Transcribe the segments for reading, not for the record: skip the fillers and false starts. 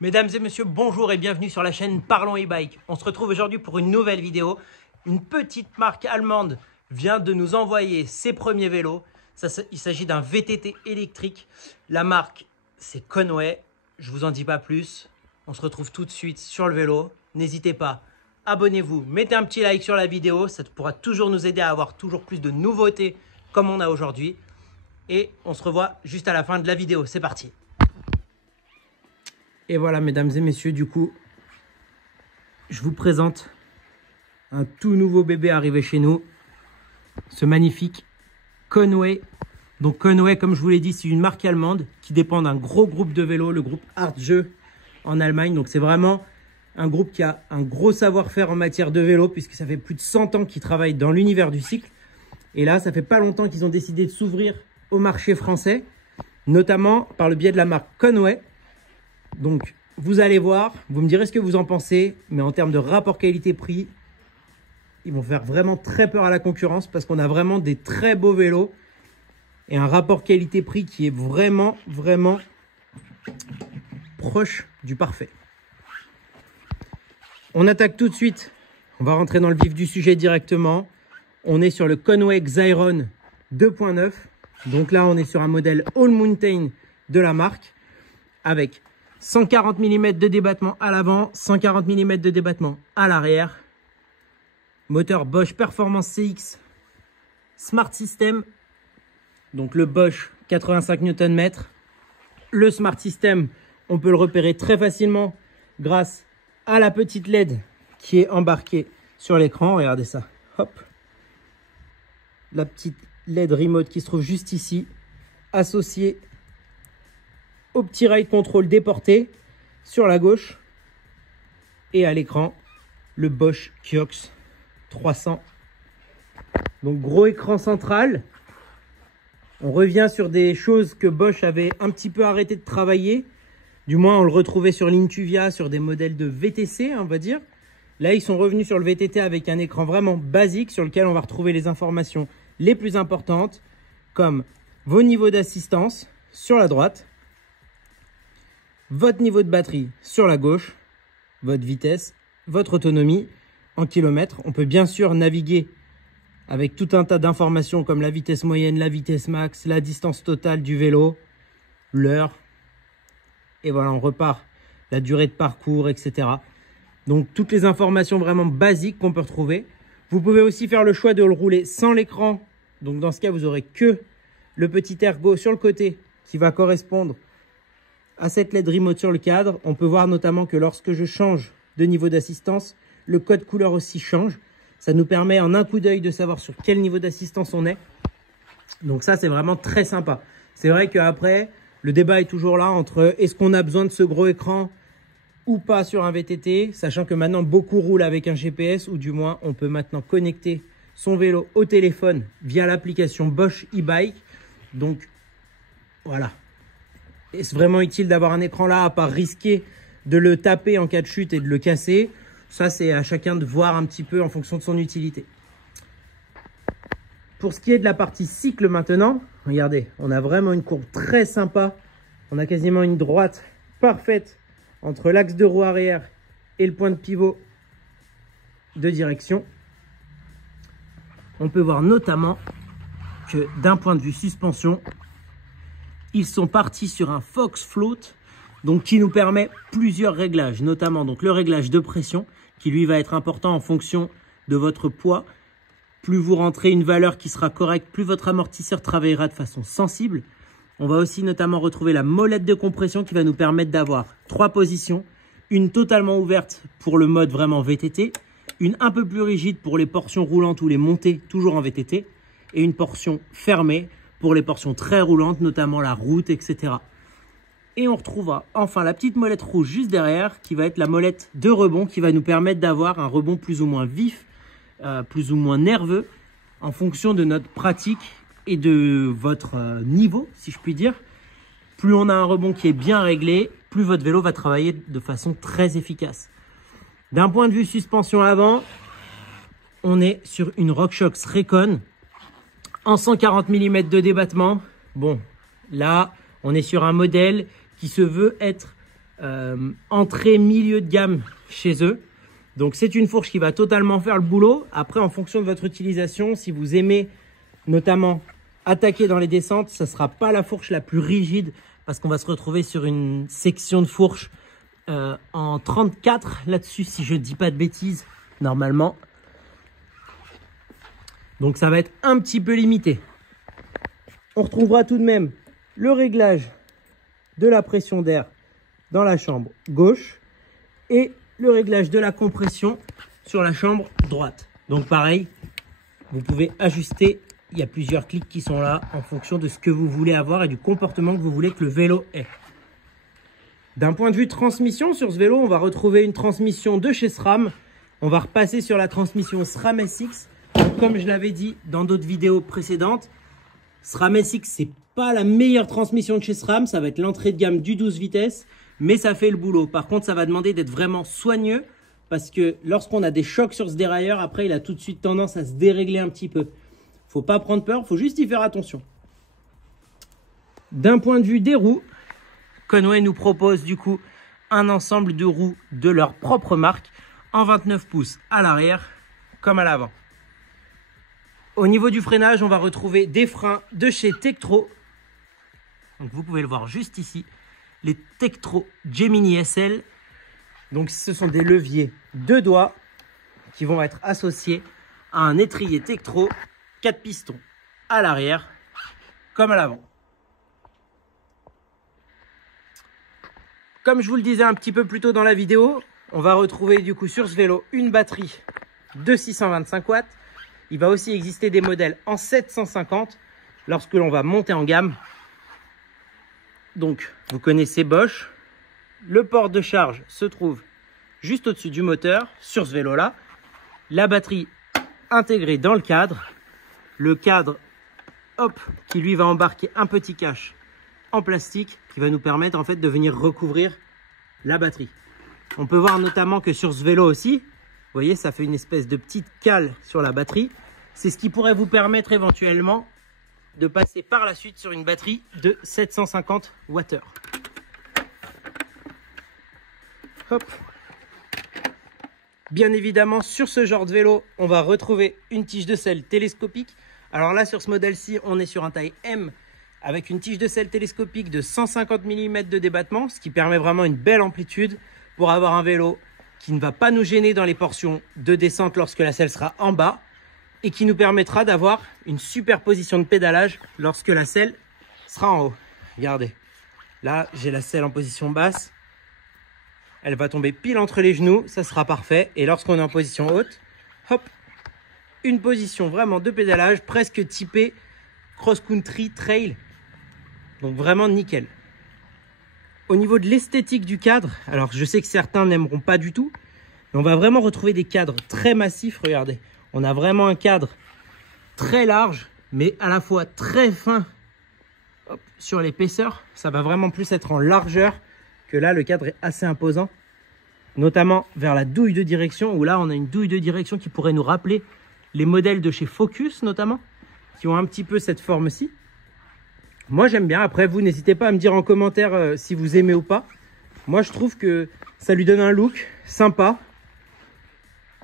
Mesdames et messieurs, bonjour et bienvenue sur la chaîne Parlons e-bike. On se retrouve aujourd'hui pour une nouvelle vidéo. Une petite marque allemande vient de nous envoyer ses premiers vélos. Il s'agit d'un VTT électrique. La marque, c'est Conway. Je vous en dis pas plus. On se retrouve tout de suite sur le vélo. N'hésitez pas, abonnez-vous, mettez un petit like sur la vidéo. Ça pourra toujours nous aider à avoir toujours plus de nouveautés comme on a aujourd'hui. Et on se revoit juste à la fin de la vidéo. C'est parti. Et voilà, mesdames et messieurs, du coup, je vous présente un tout nouveau bébé arrivé chez nous. Ce magnifique Conway. Donc Conway, comme je vous l'ai dit, c'est une marque allemande qui dépend d'un gros groupe de vélos, le groupe Artjö en Allemagne. Donc c'est vraiment un groupe qui a un gros savoir-faire en matière de vélo, puisque ça fait plus de 100 ans qu'ils travaillent dans l'univers du cycle. Et là, ça fait pas longtemps qu'ils ont décidé de s'ouvrir au marché français, notamment par le biais de la marque Conway. Donc, vous allez voir, vous me direz ce que vous en pensez, mais en termes de rapport qualité-prix, ils vont faire vraiment très peur à la concurrence parce qu'on a vraiment des très beaux vélos et un rapport qualité-prix qui est vraiment proche du parfait. On attaque tout de suite, on va rentrer dans le vif du sujet directement. On est sur le Conway Xiron 2.9, donc là on est sur un modèle All Mountain de la marque avec 140 mm de débattement à l'avant, 140 mm de débattement à l'arrière. Moteur Bosch Performance CX Smart System. Donc le Bosch 85 Nm. Le Smart System, on peut le repérer très facilement grâce à la petite LED qui est embarquée sur l'écran. Regardez ça. Hop. La petite LED remote qui se trouve juste ici, associée au petit ride control déporté sur la gauche, et à l'écran le Bosch Kiox 300. Donc gros écran central. On revient sur des choses que Bosch avait un petit peu arrêté de travailler, du moins on le retrouvait sur l'Intuvia, sur des modèles de VTC on va dire. Là ils sont revenus sur le VTT avec un écran vraiment basique sur lequel on va retrouver les informations les plus importantes, comme vos niveaux d'assistance sur la droite, votre niveau de batterie sur la gauche, votre vitesse, votre autonomie en kilomètres. On peut bien sûr naviguer avec tout un tas d'informations comme la vitesse moyenne, la vitesse max, la distance totale du vélo, l'heure. Et voilà, on repart, la durée de parcours, etc. Donc toutes les informations vraiment basiques qu'on peut retrouver. Vous pouvez aussi faire le choix de le rouler sans l'écran. Donc dans ce cas, vous aurez que le petit ergo sur le côté qui va correspondre à cette LED remote sur le cadre. On peut voir notamment que lorsque je change de niveau d'assistance, le code couleur aussi change. Ça nous permet en un coup d'œil de savoir sur quel niveau d'assistance on est. Donc ça, c'est vraiment très sympa. C'est vrai qu'après, le débat est toujours là entre est-ce qu'on a besoin de ce gros écran ou pas sur un VTT, sachant que maintenant beaucoup roulent avec un GPS, ou du moins on peut maintenant connecter son vélo au téléphone via l'application Bosch e-bike. Donc voilà. Est-ce vraiment utile d'avoir un écran là, à part risquer de le taper en cas de chute et de le casser? Ça, c'est à chacun de voir un petit peu en fonction de son utilité. Pour ce qui est de la partie cycle maintenant, regardez, on a vraiment une courbe très sympa. On a quasiment une droite parfaite entre l'axe de roue arrière et le point de pivot de direction. On peut voir notamment que d'un point de vue suspension, ils sont partis sur un Fox Float, donc qui nous permet plusieurs réglages, notamment donc le réglage de pression qui lui va être important en fonction de votre poids. Plus vous rentrez une valeur qui sera correcte, plus votre amortisseur travaillera de façon sensible. On va aussi notamment retrouver la molette de compression qui va nous permettre d'avoir 3 positions, une totalement ouverte pour le mode vraiment VTT, une un peu plus rigide pour les portions roulantes ou les montées toujours en VTT, et une portion fermée pour les portions très roulantes, notamment la route, etc. Et on retrouvera enfin la petite molette rouge juste derrière, qui va être la molette de rebond, qui va nous permettre d'avoir un rebond plus ou moins vif, plus ou moins nerveux, en fonction de notre pratique et de votre niveau, si je puis dire. Plus on a un rebond qui est bien réglé, plus votre vélo va travailler de façon très efficace. D'un point de vue suspension avant, on est sur une RockShox Recon en 140 mm de débattement. Bon, là, on est sur un modèle qui se veut être entrée milieu de gamme chez eux. Donc c'est une fourche qui va totalement faire le boulot. Après, en fonction de votre utilisation, si vous aimez notamment attaquer dans les descentes, ça ne sera pas la fourche la plus rigide parce qu'on va se retrouver sur une section de fourche en 34 là-dessus, si je ne dis pas de bêtises, normalement. Donc ça va être un petit peu limité. On retrouvera tout de même le réglage de la pression d'air dans la chambre gauche et le réglage de la compression sur la chambre droite. Donc pareil, vous pouvez ajuster, il y a plusieurs clics qui sont là en fonction de ce que vous voulez avoir et du comportement que vous voulez que le vélo ait. D'un point de vue transmission, sur ce vélo, on va retrouver une transmission de chez SRAM. On va repasser sur la transmission SRAM SX. Comme je l'avais dit dans d'autres vidéos précédentes, SRAM SX, c'est pas la meilleure transmission de chez SRAM. Ça va être l'entrée de gamme du 12 vitesses, mais ça fait le boulot. Par contre, ça va demander d'être vraiment soigneux parce que lorsqu'on a des chocs sur ce dérailleur, après, il a tout de suite tendance à se dérégler un petit peu. Faut pas prendre peur, faut juste y faire attention. D'un point de vue des roues, Conway nous propose du coup un ensemble de roues de leur propre marque en 29 pouces à l'arrière comme à l'avant. Au niveau du freinage, on va retrouver des freins de chez Tektro. Donc vous pouvez le voir juste ici, les Tektro Gemini SL. Donc ce sont des leviers 2 doigts qui vont être associés à un étrier Tektro 4 pistons à l'arrière comme à l'avant. Comme je vous le disais un petit peu plus tôt dans la vidéo, on va retrouver du coup sur ce vélo une batterie de 625 watts. Il va aussi exister des modèles en 750 lorsque l'on va monter en gamme. Donc, vous connaissez Bosch. Le port de charge se trouve juste au-dessus du moteur sur ce vélo-là. La batterie intégrée dans le cadre. Le cadre, hop, qui lui va embarquer un petit cache en plastique qui va nous permettre en fait de venir recouvrir la batterie. On peut voir notamment que sur ce vélo aussi, vous voyez, ça fait une espèce de petite cale sur la batterie. C'est ce qui pourrait vous permettre éventuellement de passer par la suite sur une batterie de 750 Wh. Hop. Bien évidemment, sur ce genre de vélo, on va retrouver une tige de selle télescopique. Alors là, sur ce modèle-ci, on est sur un taille M avec une tige de selle télescopique de 150 mm de débattement, ce qui permet vraiment une belle amplitude pour avoir un vélo qui ne va pas nous gêner dans les portions de descente lorsque la selle sera en bas et qui nous permettra d'avoir une super position de pédalage lorsque la selle sera en haut. Regardez, là j'ai la selle en position basse, elle va tomber pile entre les genoux, ça sera parfait. Et lorsqu'on est en position haute, hop, une position vraiment de pédalage presque typée cross-country trail. Donc vraiment nickel. Au niveau de l'esthétique du cadre, alors je sais que certains n'aimeront pas du tout, mais on va vraiment retrouver des cadres très massifs. Regardez, on a vraiment un cadre très large, mais à la fois très fin. Hop, sur l'épaisseur, ça va vraiment plus être en largeur que là, le cadre est assez imposant, notamment vers la douille de direction, où là, on a une douille de direction qui pourrait nous rappeler les modèles de chez Focus, notamment, qui ont un petit peu cette forme-ci. Moi, j'aime bien. Après, vous, n'hésitez pas à me dire en commentaire si vous aimez ou pas. Moi, je trouve que ça lui donne un look sympa.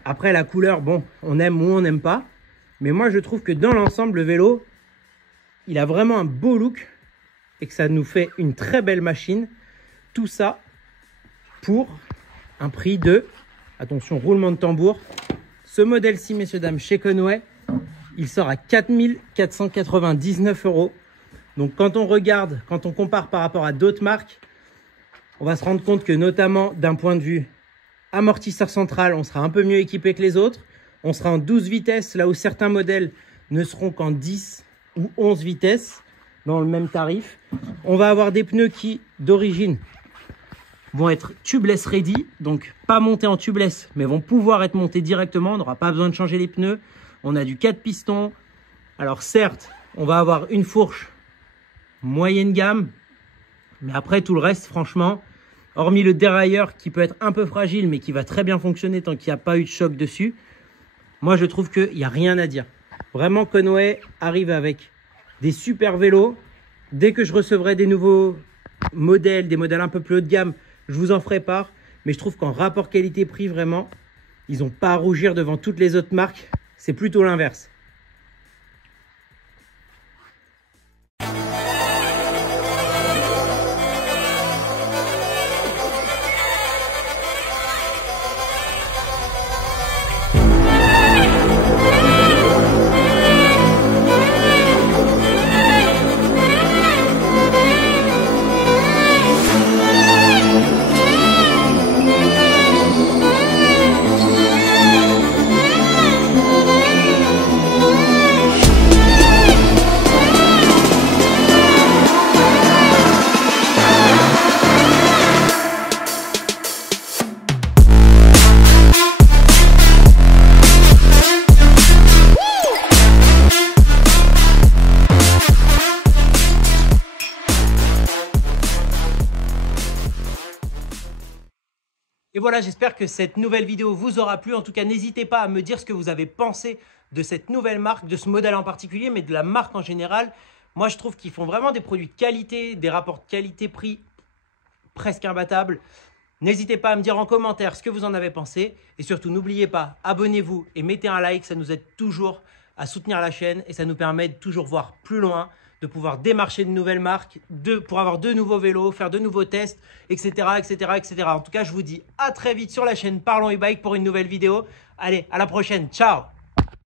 Après, la couleur, bon, on aime ou on n'aime pas. Mais moi, je trouve que dans l'ensemble, le vélo, il a vraiment un beau look et que ça nous fait une très belle machine. Tout ça pour un prix de, attention, roulement de tambour. Ce modèle-ci, messieurs, dames, chez Conway, il sort à 4 499 €. Donc quand on regarde, quand on compare par rapport à d'autres marques, on va se rendre compte que notamment d'un point de vue amortisseur central, on sera un peu mieux équipé que les autres. On sera en 12 vitesses, là où certains modèles ne seront qu'en 10 ou 11 vitesses dans le même tarif. On va avoir des pneus qui, d'origine, vont être tubeless ready, donc pas montés en tubeless, mais vont pouvoir être montés directement. On n'aura pas besoin de changer les pneus. On a du 4 pistons. Alors certes, on va avoir une fourche moyenne gamme, mais après tout le reste, franchement, hormis le dérailleur qui peut être un peu fragile mais qui va très bien fonctionner tant qu'il n'y a pas eu de choc dessus, moi je trouve qu'il n'y a rien à dire. Vraiment, Conway arrive avec des super vélos. Dès que je recevrai des nouveaux modèles, des modèles un peu plus haut de gamme, je vous en ferai part. Mais je trouve qu'en rapport qualité-prix, vraiment, ils n'ont pas à rougir devant toutes les autres marques. C'est plutôt l'inverse. Et voilà, j'espère que cette nouvelle vidéo vous aura plu. En tout cas, n'hésitez pas à me dire ce que vous avez pensé de cette nouvelle marque, de ce modèle en particulier, mais de la marque en général. Moi, je trouve qu'ils font vraiment des produits de qualité, des rapports qualité-prix presque imbattables. N'hésitez pas à me dire en commentaire ce que vous en avez pensé. Et surtout, n'oubliez pas, abonnez-vous et mettez un like. Ça nous aide toujours à soutenir la chaîne et ça nous permet de toujours voir plus loin, de pouvoir démarcher de nouvelles marques, pour avoir de nouveaux vélos, faire de nouveaux tests, etc., etc., etc. En tout cas, je vous dis à très vite sur la chaîne Parlons e-bike pour une nouvelle vidéo. Allez, à la prochaine. Ciao!